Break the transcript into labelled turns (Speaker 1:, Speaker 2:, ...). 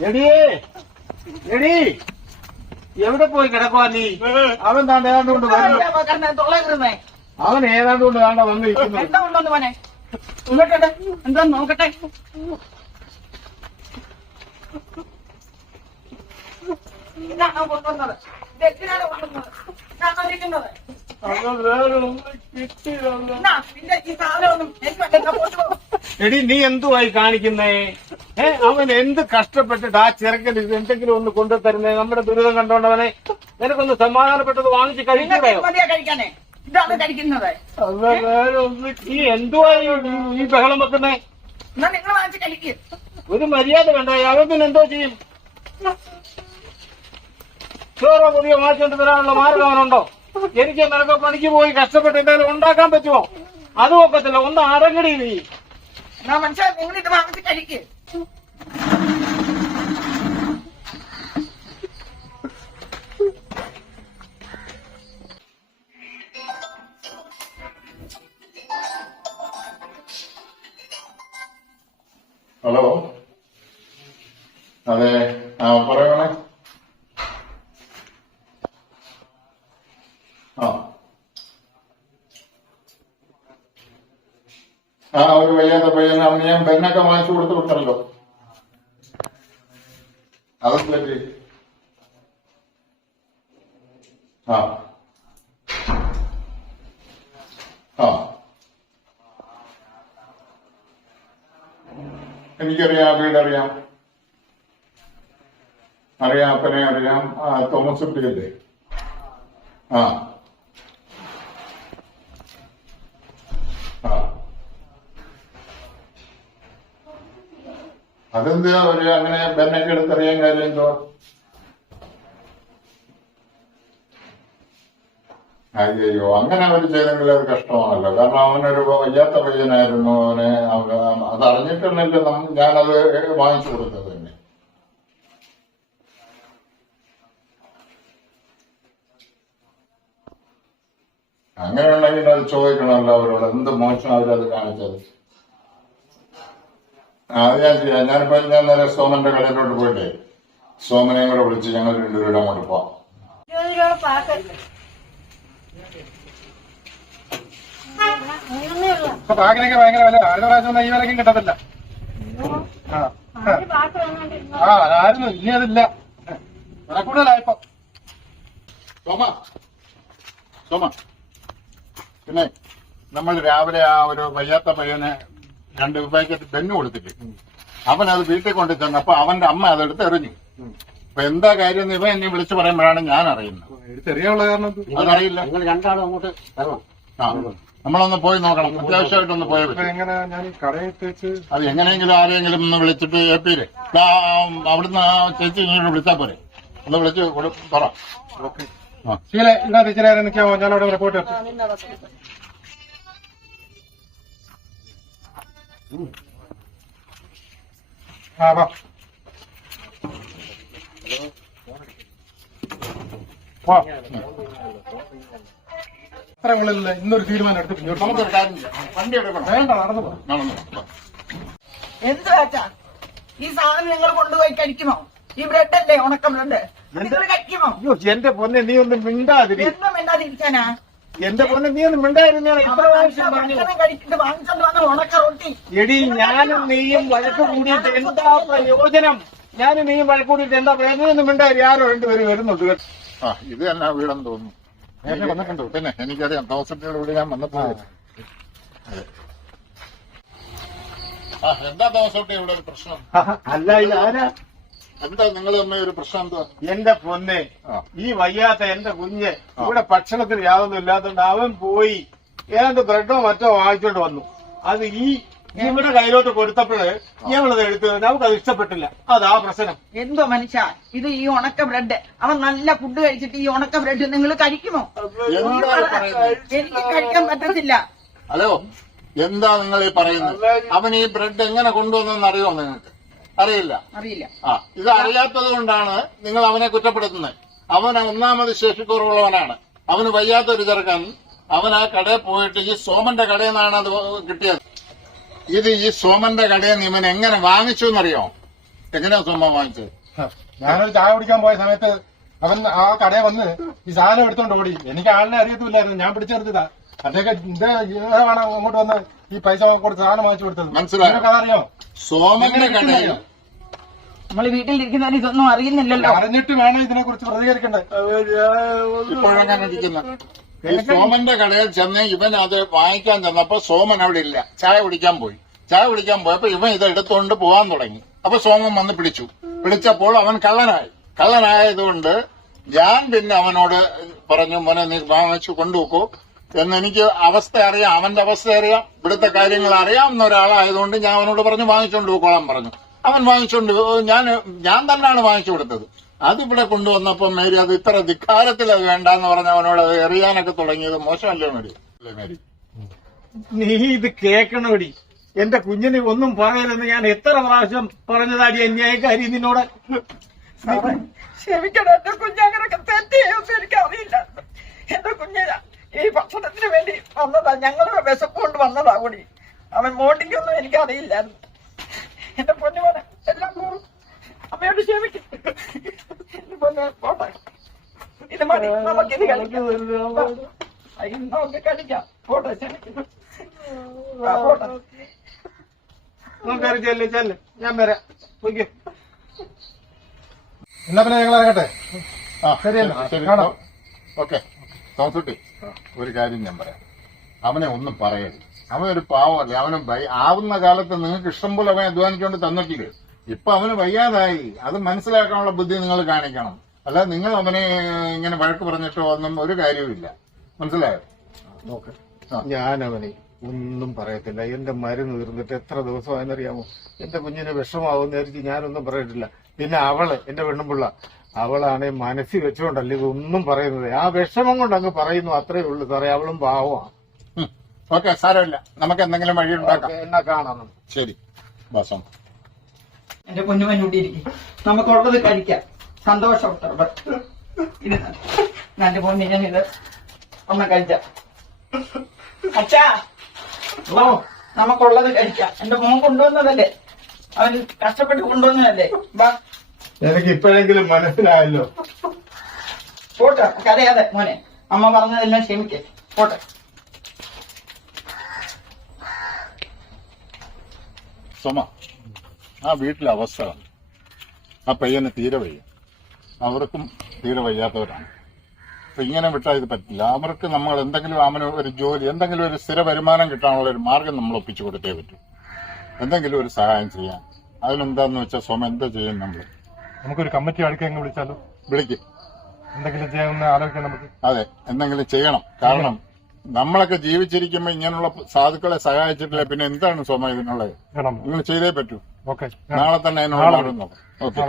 Speaker 1: എടീ എടീ എവിടെ പോയി കിടക്കുവാ നീ? അവൻ താണ്ട് ഏതാണ്ട് കൊണ്ട് വരുന്നു
Speaker 2: തൊള്ളയിരുന്നേ
Speaker 1: അവൻ ഏതാണ്ട് കൊണ്ട് താണ്ട വന്നിരിക്കുന്നു
Speaker 2: ഇങ്ങോട്ടെ എന്താ നോക്കട്ടെ? ഇതാണോ കൊണ്ടുവന്നത്? കൊണ്ടുവന്നത്? ഈ സാധനമൊന്നും എനിക്ക്
Speaker 1: എടി നീ എന്തുവായി കാണിക്കുന്നേ? ഏ അവൻ എന്ത് കഷ്ടപ്പെട്ടിട്ട് ആ ചെറുക്കൻ എന്തെങ്കിലും ഒന്ന് കൊണ്ടുതരുന്നേ നമ്മുടെ ദുരിതം കണ്ടോണ്ടവനെ നിനക്കൊന്ന് സമാധാനപ്പെട്ടത് വാങ്ങിച്ച്
Speaker 2: കഴിക്കാനേ. ഇതാണ് കഴിക്കുന്നത്
Speaker 1: ഈ- ബഹളം വെക്കുന്നേ?
Speaker 2: എന്നാ നിങ്ങൾ വാങ്ങിച്ച് കഴിക്കും.
Speaker 1: ഒരു മര്യാദ വേണ്ട അവൻ പിന്നെ എന്തോ ചെയ്യും? ചോറോ പുതിയ മാറ്റിക്കൊണ്ട് തരാനുള്ള മാർഗം അവനുണ്ടോ? എനിക്ക് നിനക്ക് പണിക്ക് പോയി കഷ്ടപ്പെട്ട് എന്തായാലും ഉണ്ടാക്കാൻ പറ്റുമോ? അതും ഒക്കത്തില്ല ഒന്ന് അരങ്ങടി നീ.
Speaker 2: മനുഷ്യ നിങ്ങൾ ഇത് വാങ്ങിച്ച് കഴിക്കും.
Speaker 3: ആ. ആ ഒരു വയ്യാത്ത പയ്യൻ അവന് ഞാൻ പെണ്ണൊക്കെ വാങ്ങിച്ചു കൊടുത്തു വിട്ടല്ലോ അതൊക്കെ പറ്റി. ആ. ആ. എനിക്കറിയാം വീടറിയാം അറിയാം അപ്പനെ അറിയാം. തോമസ് കുട്ടിയല്ലേ? ആ ആ. അതെന്താ ഒരു അങ്ങനെ ബെന്നൊക്കെ എടുത്തറിയാൻ കാര്യമുണ്ടോ അയ്യോ അങ്ങനെ അവർ ചെയ്തെങ്കിൽ അത് കഷ്ടമാണല്ലോ. കാരണം അവനൊരു വയ്യാത്ത പയ്യനായിരുന്നു അവനെ. അവ- അത് അറിഞ്ഞിട്ടുണ്ടെങ്കിൽ നമ്മ- ഞാനത് വാങ്ങിച്ചു കൊടുത്തത് തന്നെ. അങ്ങനെയുണ്ടെങ്കിൽ അത് ചോദിക്കണമല്ലോ അവരോട്. എന്ത് മോശം അവരത് കാണിച്ചത്? അത് ഞാൻ ചെയ്യാം. ഞാനിപ്പോ ഞാൻ നേരെ സോമന്റെ കടയിലോട്ട് പോയിട്ടേ സോമനെയും കൂടെ വിളിച്ച് ഞങ്ങൾ രണ്ടുപേരും അങ്ങോട്ട് പോവാം.
Speaker 1: പാക്കിനൊക്കെ ഭയങ്കര വില. അടുത്ത പ്രാവശ്യം ഈ വിലക്കും കിട്ടത്തില്ല. ആ ആരും ഇനി അതില്ല. വില കൂടുതലായിപ്പോ
Speaker 3: സോമ സോമ. പിന്നെ നമ്മൾ രാവിലെ ആ ഒരു വയ്യാത്ത പയ്യന് രണ്ട് പാക്കറ്റ് തെന്നു കൊടുത്തിട്ട്. അവൻ അത് വീട്ടിൽ കൊണ്ടു തന്നപ്പോ അവന്റെ അമ്മ അതെടുത്ത് എറിഞ്ഞു. അപ്പൊ എന്താ കാര്യം എന്ന് ഇവൻ എന്നെ വിളിച്ചു പറയുമ്പോഴാണ് ഞാൻ അറിയുന്നത്.
Speaker 1: കാരണം
Speaker 3: അതറിയില്ല
Speaker 4: നിങ്ങൾ രണ്ടാളും അങ്ങോട്ട് വരണം.
Speaker 3: ആ. നമ്മളൊന്ന് പോയി നോക്കണം. അത്യാവശ്യമായിട്ടൊന്ന് പോയ
Speaker 1: എങ്ങനെ ഞാൻ കടയിൽ
Speaker 3: അത് എങ്ങനെയെങ്കിലും ആരെങ്കിലും ഒന്ന് വിളിച്ചിട്ട് ഏപ്പീര് ദാ, അവിടുന്ന് ചേച്ചി ഇങ്ങോട്ട് വിളിച്ചാ പോരെ. ഒന്ന് വിളിച്ച് പറ.
Speaker 1: ഓക്കെ.
Speaker 3: ആ.
Speaker 1: ശീല എന്താ ടീച്ചറെ നിൽക്കാമോ? ഞാൻ അവിടെ റിപ്പോർട്ട് ആ വാ. വാ. അത്ര ഉള്ളില്ല ഇന്നൊരു തീരുമാനം എടുത്ത് പിന്നോട്ട്
Speaker 3: നമുക്കൊരു കാര്യം ചെയ്യാം. വണ്ടി എടുക്കണം
Speaker 1: വേണ്ട നടന്നു പോ
Speaker 3: നടന്നു പോ.
Speaker 2: എന്ത് വെച്ചാ ഈ സാധനം നിങ്ങൾ കൊണ്ടുപോയി കഴിക്കുമോ? ഈ ബ്രെഡ് അല്ലേ? ഉണക്ക ബ്രെഡ്. നിങ്ങൾ കഴിക്കുമോ?
Speaker 1: അയ്യോ എന്റെ പൊന്നെ നീ ഒന്ന് മിണ്ടാതിരി.
Speaker 2: എന്നും എന്നാതിരിക്കാനാ
Speaker 1: എന്റെ പൊന്നെ നീ ഒന്നും മിണ്ടായിരുന്നു പ്രാവശ്യം പറഞ്ഞു. എടി ഞാനും നീയും വഴക്ക് കൂടിയിട്ട് എന്താ പ്രയോജനം? ഞാനും നീയും വഴക്ക് കൂടിയിട്ട് എന്താ പ്രയോജനം? ഒന്നും മിണ്ടായി ആരോ രണ്ടുപേരും വരുന്നുണ്ട് കേട്ടോ.
Speaker 3: ആ ഇത് തന്നെ വീടെന്ന് തോന്നുന്നു. നേരത്തെ വന്നിട്ടുണ്ട്? പിന്നെ എനിക്കറിയാം തോസറ്റിയുടെ വീട് ഞാൻ വന്നപ്പോ അതെ. ആ എന്താ തോസറ്റി ഇവിടെ ഒരു പ്രശ്നം?
Speaker 1: അല്ല ഇത് ആരാ?
Speaker 3: എന്താ നിങ്ങൾ തമ്മിൽ ഒരു പ്രശ്നം എന്താ?
Speaker 1: എന്റെ പൊന്നെ ഈ വയ്യാത്ത എന്റെ കുഞ്ഞ് ഇവിടെ ഭക്ഷണത്തിന് യാതൊന്നും ഇല്ലാത്തതുകൊണ്ട് അവൻ പോയി. ഏതാണ്ട് ബ്രെഡോ മറ്റോ വാങ്ങിച്ചോണ്ട് വന്നു. അത് ഈ ഇവിടെ കയ്യിലോട്ട് കൊടുത്തപ്പോഴ് ഞങ്ങളത് എടുത്തു അത് ഇഷ്ടപ്പെട്ടില്ല. അതാ പ്രശ്നം.
Speaker 2: എന്തോ മനുഷ്യ? ഇത് ഈ ഉണക്ക ബ്രെഡ്. അവൻ നല്ല ഫുഡ് കഴിച്ചിട്ട് ഈ ഉണക്ക ബ്രെഡ് നിങ്ങൾ കഴിക്കുമോ?
Speaker 3: എന്താ പറയുന്നത്?
Speaker 2: എനിക്ക് കഴിക്കാൻ പറ്റത്തില്ല.
Speaker 3: ഹലോ എന്താ നിങ്ങൾ ഈ പറയുന്നത്? അവൻ ഈ ബ്രെഡ് എങ്ങനെ കൊണ്ടുവന്നെന്ന് അറിയോ നിങ്ങൾക്ക്? അറിയില്ല.
Speaker 2: അറിയില്ല.
Speaker 3: ആ ഇത് അറിയാത്തത് കൊണ്ടാണ് നിങ്ങൾ അവനെ കുറ്റപ്പെടുത്തുന്നത്. അവൻ ഒന്നാമത് ശേഷിക്കുറവുള്ളവനാണ് അവന് വയ്യാത്ത ഒരു ചെറുക്കൻ. അവൻ ആ കടയിൽ പോയിട്ട് ഈ സോമന്റെ കടയിൽ നിന്നാണ് അത് കിട്ടിയത്. ഇത് ഈ സോമന്റെ കടയിൽ നിന്ന് ഇവൻ എങ്ങനെ വാങ്ങിച്ചു എന്നറിയോ? എങ്ങനെയാ സോമൻ വാങ്ങിച്ചത്?
Speaker 4: ഞാനൊരു ചായ കുടിക്കാൻ പോയ സമയത്ത് അവൻ ആ കടയിൽ വന്ന് ഈ സാധനം എടുത്തോണ്ട് ഓടി. എനിക്ക് ആളിനെ അറിയത്തില്ലായിരുന്നു ഞാൻ പിടിച്ചെടുത്തതാ. അദ്ദേഹം അങ്ങോട്ട് വന്ന് ഈ പൈസ കൊടുത്ത് സാധനം വാങ്ങിച്ചു കൊടുത്തത്.
Speaker 3: മനസ്സിലായോ? സോമന്റെ കടയിൽ
Speaker 2: നമ്മൾ വീട്ടിലിരിക്കുന്നവർ ഇതൊന്നും അറിയുന്നില്ലല്ലോ.
Speaker 4: അറിഞ്ഞിട്ട് വേണം ഇതിനെ കുറിച്ച് പ്രതികരിക്കണ്ടേ
Speaker 3: സോമന്റെ കടയിൽ ചെന്ന് ഇവൻ അത് വാങ്ങിക്കാൻ ചെന്നപ്പോ സോമൻ അവിടെ ഇല്ല. ചായ കുടിക്കാൻ പോയി. ചായ കുടിക്കാൻ പോയപ്പോ ഇവൻ ഇത് എടുത്തുകൊണ്ട് പോവാൻ തുടങ്ങി. അപ്പൊ സോമൻ വന്ന് പിടിച്ചു. പിടിച്ചപ്പോൾ അവൻ കള്ളനായി. കള്ളനായതുകൊണ്ട് ഞാൻ പിന്നെ അവനോട് പറഞ്ഞു മോനെ നീ വാങ്ങിച്ചു കൊണ്ടുപോക്കൂ. എന്ന് എനിക്ക് അവസ്ഥ അറിയാം. അവന്റെ അവസ്ഥ അറിയാം. ഇവിടുത്തെ കാര്യങ്ങൾ അറിയാവുന്ന ഒരാളായതുകൊണ്ട് ഞാൻ അവനോട് പറഞ്ഞു വാങ്ങിച്ചുകൊണ്ട് പോക്കോളാൻ പറഞ്ഞു. അവൻ വാങ്ങിച്ചുകൊണ്ട് ഞാൻ ഞാൻ തന്നെയാണ് വാങ്ങിച്ചു കൊടുത്തത്. അതിവിടെ കൊണ്ടുവന്നപ്പോ മേരി അത് ഇത്ര ധിക്കാരത്തിൽ അത് വേണ്ടെന്ന് പറഞ്ഞ അവനോട് അത് എറിയാനൊക്കെ തുടങ്ങിയത് മോശമല്ലേ മേരി? അല്ലേ മേരി?
Speaker 1: നീ ഇത് കേക്കണോടി? എന്റെ കുഞ്ഞിന് ഒന്നും പറയലെന്ന് ഞാൻ എത്ര പ്രാവശ്യം പറഞ്ഞതാടി അന്യായക്കാരി നിന്നോട്?
Speaker 2: ക്ഷമിക്കണം എന്റെ കുഞ്ഞങ്ങനൊക്കെ തെറ്റിയൊന്നും എനിക്ക് അറിയില്ല എന്റെ കുഞ്ഞിന ഈ ഭക്ഷണത്തിന് വേണ്ടി വന്നതാ ഞങ്ങളുടെ വിശപ്പ് കൊണ്ട് വന്നതാ കൂടി. അവൻ മോണ്ടിക്കൊന്നും എനിക്ക് അറിയില്ലായിരുന്നു പൊന്നു പോലെ എല്ലാം പോകും അമ്മയോട് ക്ഷമിക്കും. എന്റെ പൊന്നു പോട്ടെ. ഇത് മതി നമുക്കിത് കളിക്കാം. വാ. ഇത് നമുക്ക് കളിക്കാം. പോട്ടെ ക്ഷമിക്കും. വാ, പോട്ടെ.
Speaker 1: നമുക്കറി ചെല്ല് ചെല്ല്. ഞാൻ വരാം. ഓക്കെ
Speaker 4: എന്നാ പിന്നെ ഞങ്ങൾ ഇറങ്ങട്ടെ?
Speaker 3: ആ
Speaker 4: ശരിയല്ലോ.
Speaker 3: ശരി.
Speaker 4: കാണാം.
Speaker 3: ഓക്കെ. തോസുട്ടി ഒരു കാര്യം ഞാൻ പറയാം. അവനെ ഒന്നും പറയരുത്. അവൻ ഒരു പാവമല്ലേ? അവന് ആവുന്ന കാലത്ത് നിങ്ങൾക്ക് ഇഷ്ടം പോലെ അവനെ അധ്വാനിച്ചുകൊണ്ട് തന്നിട്ടില്ലേ? ഇപ്പൊ അവന് വയ്യാതായി. അത് മനസ്സിലാക്കാനുള്ള ബുദ്ധി നിങ്ങൾ കാണിക്കണം. അല്ല നിങ്ങൾ അവനെ ഇങ്ങനെ വഴക്ക് പറഞ്ഞിട്ടോ ഒന്നും ഒരു കാര്യവുമില്ല. മനസ്സിലായോ?
Speaker 1: നോക്ക്. ഞാൻ അവനെ ഒന്നും പറയത്തില്ല. എന്റെ മരുന്ന് തീർന്നിട്ട് എത്ര ദിവസമായെന്നറിയാമോ? എന്റെ കുഞ്ഞിന് വിഷമാവും നേരിച്ച് ഞാനൊന്നും പറയത്തില്ല. പിന്നെ അവൾ എന്റെ പെണ്ണുമ്പിള്ള അവളാണ് മനസ്സിൽ വെച്ചുകൊണ്ടല്ല ഇതൊന്നും പറയുന്നത്. ആ വിഷമം കൊണ്ട് അങ്ങ് പറയുന്നു. അത്രേ ഉള്ളൂ സാറേ. അവളും പാവമാണ്.
Speaker 3: ഓക്കെ സാരമില്ല. നമുക്ക് എന്തെങ്കിലും വഴി ഉണ്ടാക്കാം.
Speaker 1: എന്നാ കാണണം
Speaker 3: ശരി. ബസം
Speaker 2: എന്റെ കുഞ്ഞുമഞ്ഞൂട്ടിയിരിക്കും നമുക്കുള്ളത് കഴിക്കാം. സന്തോഷം ഇത് എന്റെ ഞാൻ ഇത് ഒന്ന് കഴിച്ച അച്ഛാ ഓ നമുക്കുള്ളത് കഴിക്കാം. എന്റെ മോൻ കൊണ്ടുവന്നതല്ലേ? അവൻ കഷ്ടപ്പെട്ട് കൊണ്ടുവന്നതല്ലേ? വാ.
Speaker 1: എനിക്ക് ഇപ്പോഴെങ്കിലും മനസ്സിലായല്ലോ.
Speaker 2: പോട്ടെ കരയാതെ മോനെ. അമ്മ പറഞ്ഞതെല്ലാം ക്ഷമിക്കേ. പോട്ടെ.
Speaker 3: സുമ ആ വീട്ടിലെ അവസ്ഥ. ആ പയ്യന് തീരെ വയ്യ. അവർക്കും തീരെ വയ്യാത്തവരാണ്. അപ്പൊ ഇങ്ങനെ വിട്ടാൽ ഇത് പറ്റില്ല. അവർക്ക് നമ്മൾ എന്തെങ്കിലും അവന് ഒരു ജോലി എന്തെങ്കിലും ഒരു സ്ഥിര വരുമാനം കിട്ടാനുള്ള ഒരു മാർഗം നമ്മൾ ഒപ്പിച്ചു കൊടുത്തേ പറ്റൂ. എന്തെങ്കിലും ഒരു സഹായം ചെയ്യാൻ. അതിനെന്താന്ന് വെച്ചാൽ സോമ എന്താ ചെയ്യും നമ്മൾ
Speaker 4: നമുക്കൊരു കമ്മിറ്റി അടുക്കങ്ങ് വിളിച്ചാലോ?
Speaker 3: വിളിക്കും.
Speaker 4: എന്തെങ്കിലും ചെയ്യാമെന്ന് ആലോചിക്കാം നമുക്ക്.
Speaker 3: അതെ എന്തെങ്കിലും ചെയ്യണം. കാരണം നമ്മളൊക്കെ ജീവിച്ചിരിക്കുമ്പോ ഇങ്ങനെയുള്ള സാധുക്കളെ സഹായിച്ചിട്ടില്ല. പിന്നെ എന്താണ് സോമ ഇതിനുള്ളത് നിങ്ങൾ ചെയ്തേ പറ്റൂ. നാളെ തന്നെ അതിനുള്ള ഓക്കെ.